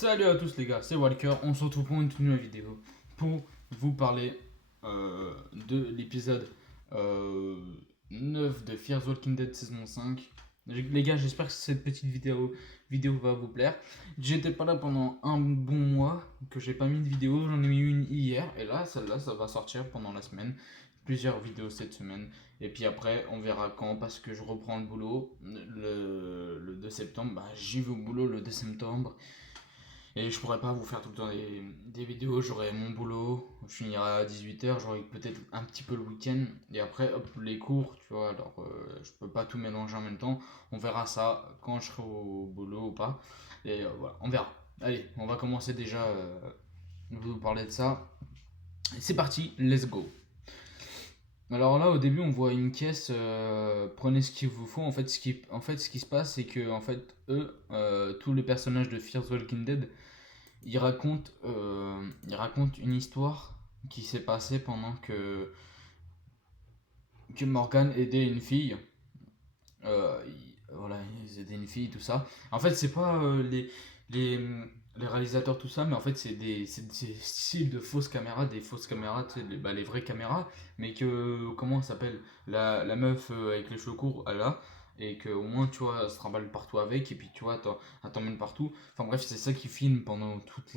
Salut à tous les gars, c'est Walker, on se retrouve pour une toute nouvelle vidéo pour vous parler de l'épisode euh, 9 de Fear the Walking Dead saison 5. Les gars, j'espère que cette petite vidéo va vous plaire. J'étais pas là pendant un bon mois, que j'ai pas mis de vidéo, j'en ai mis une hier, et là, celle-là, ça va sortir pendant la semaine. Plusieurs vidéos cette semaine, et puis après, on verra quand, parce que je reprends le boulot le 2 septembre. Bah, j'y vais au boulot le 2 septembre. Et je pourrais pas vous faire tout le temps des vidéos, j'aurai mon boulot, je finirai à 18h, j'aurai peut-être un petit peu le week-end, et après hop, les cours, tu vois, alors je peux pas tout mélanger en même temps, on verra ça quand je serai au boulot ou pas, et voilà, on verra. Allez, on va commencer déjà, vous parler de ça. Et c'est parti, let's go. Alors là, au début, on voit une caisse, prenez ce qu'il vous faut. En fait, ce qui se passe, c'est que en fait, eux, tous les personnages de Fear the Walking Dead, il raconte une histoire qui s'est passée pendant que Morgan aidait une fille. Voilà, ils aidaient une fille, tout ça. En fait, c'est pas les, les réalisateurs, tout ça, mais en fait, c'est des styles de fausses caméras, des fausses caméras, tu sais, les vraies caméras, mais que, comment ça s'appelle, la meuf avec les cheveux courts, elle a, et que au moins, tu vois, elle se trimballe partout avec, et puis, tu vois, elle t'emmène partout. Enfin bref, c'est ça qui filme pendant toute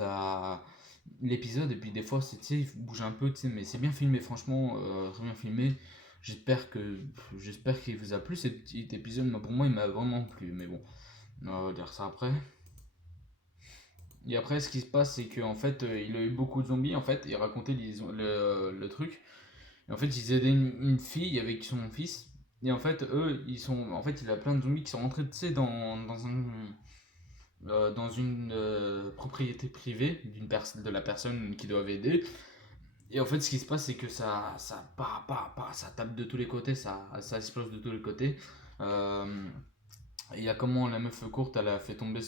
l'épisode, et puis des fois, tu sais, il bouge un peu, tu sais, mais c'est bien filmé, franchement, très bien filmé. J'espère que j'espère qu'il vous a plu cet petit épisode. Moi, pour moi, il m'a vraiment plu. Mais bon, on va dire ça après. Et après, ce qui se passe, c'est qu'en fait, il a eu beaucoup de zombies. En fait, il racontait le truc. Et en fait, ils aidaient une fille avec son fils. Et en fait, eux, en fait, il a plein de zombies qui sont rentrés, tu sais, dans une propriété privée de la personne qui doivent aider. Et en fait, ce qui se passe, c'est que ça tape de tous les côtés, ça explose de tous les côtés. Euh, il y a comment la meuf courte, elle a fait tomber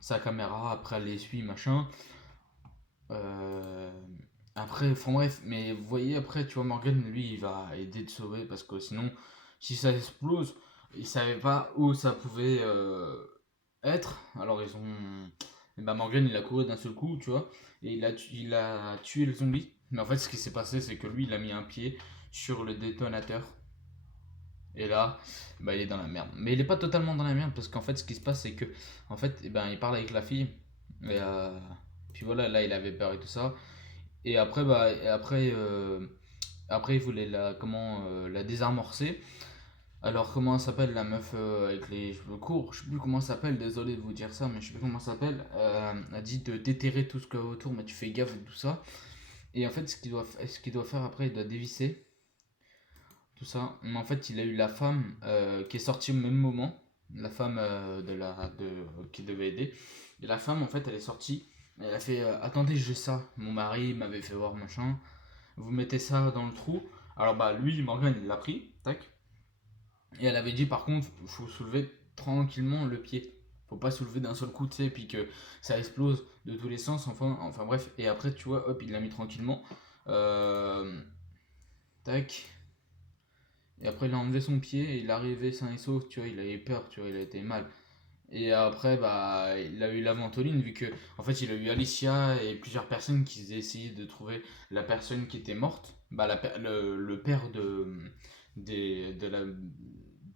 sa caméra, après elle l'essuie, machin. Euh, Après, enfin bref, mais vous voyez, après, tu vois, Morgan, lui, il va aider de sauver, parce que sinon, si ça explose, ils savaient pas où ça pouvait être. Alors, ils ont. Et bah, Morgan, il a couru d'un seul coup, tu vois, et il a tué le zombie. Mais en fait, ce qui s'est passé, c'est que lui, il a mis un pied sur le détonateur. Et là, bah, il est dans la merde. Mais il est pas totalement dans la merde, parce qu'en fait, ce qui se passe, c'est que, en fait, eh ben, il parle avec la fille. Et puis voilà, là, il avait peur et tout ça. Et après, après il voulait la désamorcer. Alors, comment elle s'appelle la meuf avec les cheveux courts? Je sais plus comment elle s'appelle, désolé de vous dire ça, mais je sais plus comment elle s'appelle. Elle a dit de déterrer tout ce qu'il y a autour, mais tu fais gaffe et tout ça. Et en fait, ce qu'il doit faire après, il doit dévisser tout ça. Mais en fait, il a eu la femme qui est sortie au même moment, la femme qui devait aider. Et la femme, en fait, elle est sortie. Elle a fait attendez, j'ai ça. Mon mari m'avait fait voir machin. Vous mettez ça dans le trou. Alors, bah, lui, Morgan, il l'a pris. Tac. Et elle avait dit, par contre, il faut soulever tranquillement le pied. Faut pas soulever d'un seul coup, tu sais, et puis que ça explose de tous les sens. Enfin bref. Et après, tu vois, hop, il l'a mis tranquillement. Euh, Tac. Et après, il a enlevé son pied et il est arrivé sain et sauf, tu vois, il avait peur, tu vois, il a été mal. Et après, bah, il a eu la ventoline, vu que, en fait, il a eu Alicia et plusieurs personnes qui essayaient de trouver la personne qui était morte. Bah, le père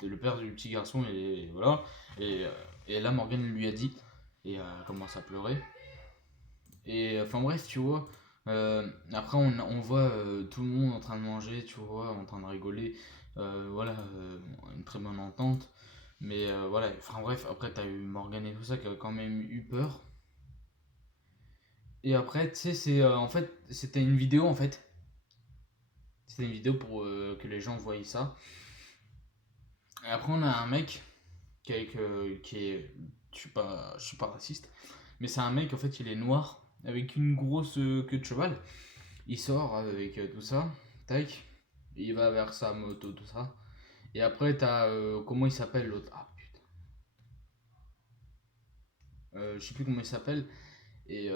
le père du petit garçon, et voilà. Et, euh, et là, Morgan lui a dit, et commence à pleurer. Et enfin bref, tu vois, après on voit tout le monde en train de manger, tu vois, en train de rigoler, voilà, une très bonne entente. Mais voilà, enfin bref, après t'as eu Morgan et tout ça qui a quand même eu peur. Et après, tu sais, en fait, c'était une vidéo en fait. C'était une vidéo pour que les gens voient ça. Et après, on a un mec qui est, je suis pas raciste, mais c'est un mec en fait, il est noir avec une grosse queue de cheval. Il sort avec tout ça, tac, il va vers sa moto, tout ça. Et après, t'as. Comment il s'appelle l'autre? Ah putain. Je sais plus comment il s'appelle. Et.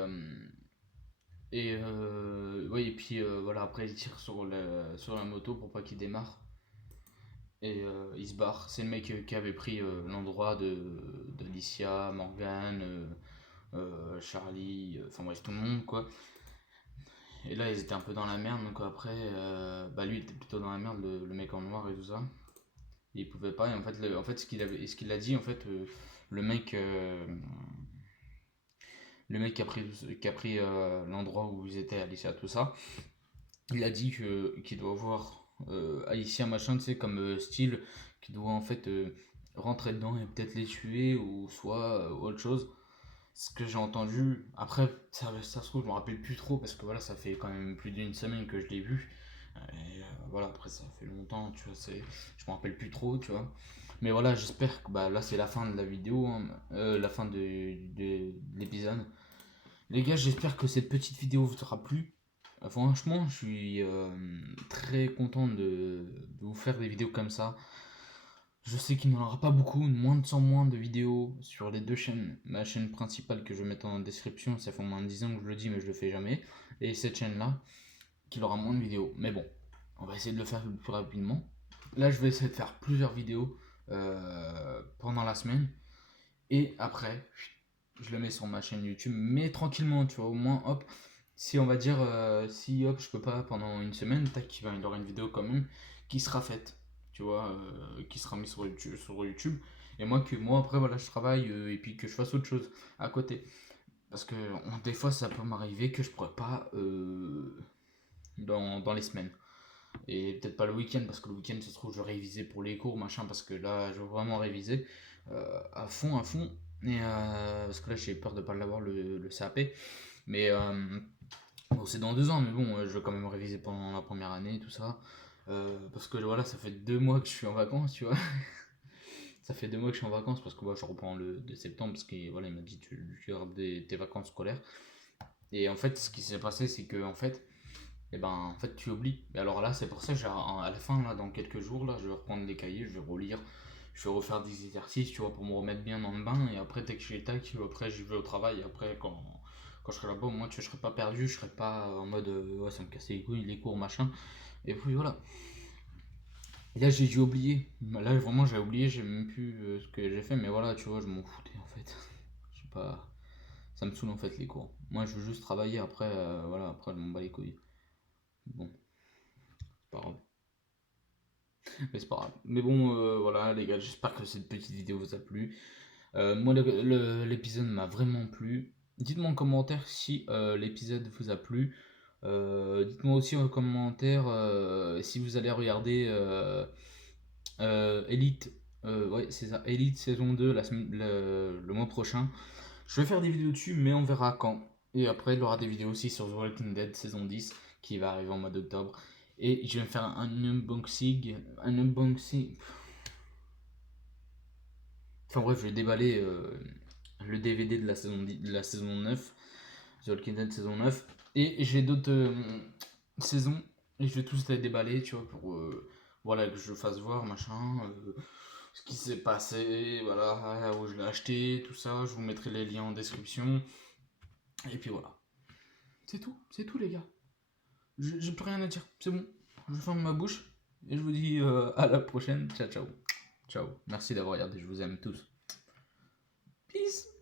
Ouais, et puis voilà, après il tire sur la moto pour pas qu'il démarre. Et il se barre. C'est le mec qui avait pris l'endroit d'Alicia, Morgan, Charlie, enfin bref, tout le monde, quoi. Et là, ils étaient un peu dans la merde, donc après, lui, il était plutôt dans la merde, le mec en noir et tout ça. Et il pouvait pas, et en fait ce qu'il a dit, en fait, le mec, euh, le mec qui a pris l'endroit où ils étaient, Alicia, tout ça, il a dit qu'il doit voir Alicia, machin, tu sais, comme style, qu'il doit en fait rentrer dedans et peut-être les tuer, ou soit autre chose. Ce que j'ai entendu, après, ça se trouve, je me rappelle plus trop, parce que voilà, ça fait quand même plus d'une semaine que je l'ai vu. Et voilà, après, ça fait longtemps, tu vois, je me rappelle plus trop, tu vois. Mais voilà, j'espère que là, c'est la fin de la vidéo, hein, la fin de l'épisode. Les gars, j'espère que cette petite vidéo vous aura plu. Franchement, je suis très content de vous faire des vidéos comme ça. Je sais qu'il n'y en aura pas beaucoup, moins de vidéos sur les deux chaînes. Ma chaîne principale que je vais mettre en description, ça fait au moins 10 ans que je le dis, mais je le fais jamais. Et cette chaîne-là, qu'il aura moins de vidéos. Mais bon, on va essayer de le faire le plus rapidement. Là, je vais essayer de faire plusieurs vidéos pendant la semaine. Et après, je le mets sur ma chaîne YouTube, mais tranquillement, tu vois, au moins, hop, si on va dire, si hop, je peux pas pendant une semaine, tac, il y aura une vidéo quand même qui sera faite, tu vois, qui sera mise sur YouTube. Et moi après, voilà, je travaille et puis que je fasse autre chose à côté. Parce que des fois, ça peut m'arriver que je pourrais pas dans les semaines. Et peut-être pas le week-end, parce que le week-end, ça se trouve, je vais réviser pour les cours, machin, parce que là, je veux vraiment réviser à fond, à fond. Et parce que là, j'ai peur de pas l'avoir le CAP. Mais bon, c'est dans 2 ans, mais bon, je vais quand même réviser pendant la première année, tout ça. Parce que voilà, ça fait 2 mois que je suis en vacances, tu vois. Ça fait 2 mois que je suis en vacances parce que moi, je reprends le 2 septembre, parce qu'il voilà, il m'a dit tu gardes tes vacances scolaires. Et en fait, ce qui s'est passé, c'est que en fait, tu oublies. Et alors là, c'est pour ça que à la fin, là, dans quelques jours, là, je vais reprendre les cahiers, je vais relire, je vais refaire des exercices, tu vois, pour me remettre bien dans le bain. Et après, dès que j'ai tac, après, je vais au travail. Et après, quand je serai là-bas, moi, tu vois, je serai pas perdu, je serai pas en mode, ouais, ça me casse les couilles, les cours, machin. Et puis voilà. Et là, j'ai dû oublier. Là, vraiment, j'ai oublié, j'ai même plus ce que j'ai fait. Mais voilà, tu vois, je m'en foutais, en fait. Je sais pas. Ça me saoule, en fait, les cours. Moi, je veux juste travailler. Après, voilà, après, je m'en bats les couilles. Bon, c'est pas grave. Mais c'est pas grave. Mais bon, voilà, les gars, j'espère que cette petite vidéo vous a plu. Moi, l'épisode m'a vraiment plu. Dites-moi en commentaire si l'épisode vous a plu. Dites-moi aussi en commentaire si vous allez regarder Elite. Ouais, c'est ça, Elite saison 2 le mois prochain. Je vais faire des vidéos dessus, mais on verra quand. Et après, il y aura des vidéos aussi sur The Walking Dead saison 10 qui va arriver en mois d'octobre. Et je vais faire un unboxing. Un unboxing. Enfin bref, je vais déballer le DVD de la saison 9. The Walking Dead saison 9. Et j'ai d'autres saisons. Et je vais tous les déballer, tu vois, pour voilà, que je fasse voir, machin. Ce qui s'est passé, voilà, où je l'ai acheté, tout ça. Je vous mettrai les liens en description. Et puis voilà. C'est tout les gars. J'ai plus rien à dire, c'est bon. Je ferme ma bouche et je vous dis à la prochaine. Ciao, ciao. Ciao. Merci d'avoir regardé, je vous aime tous. Peace.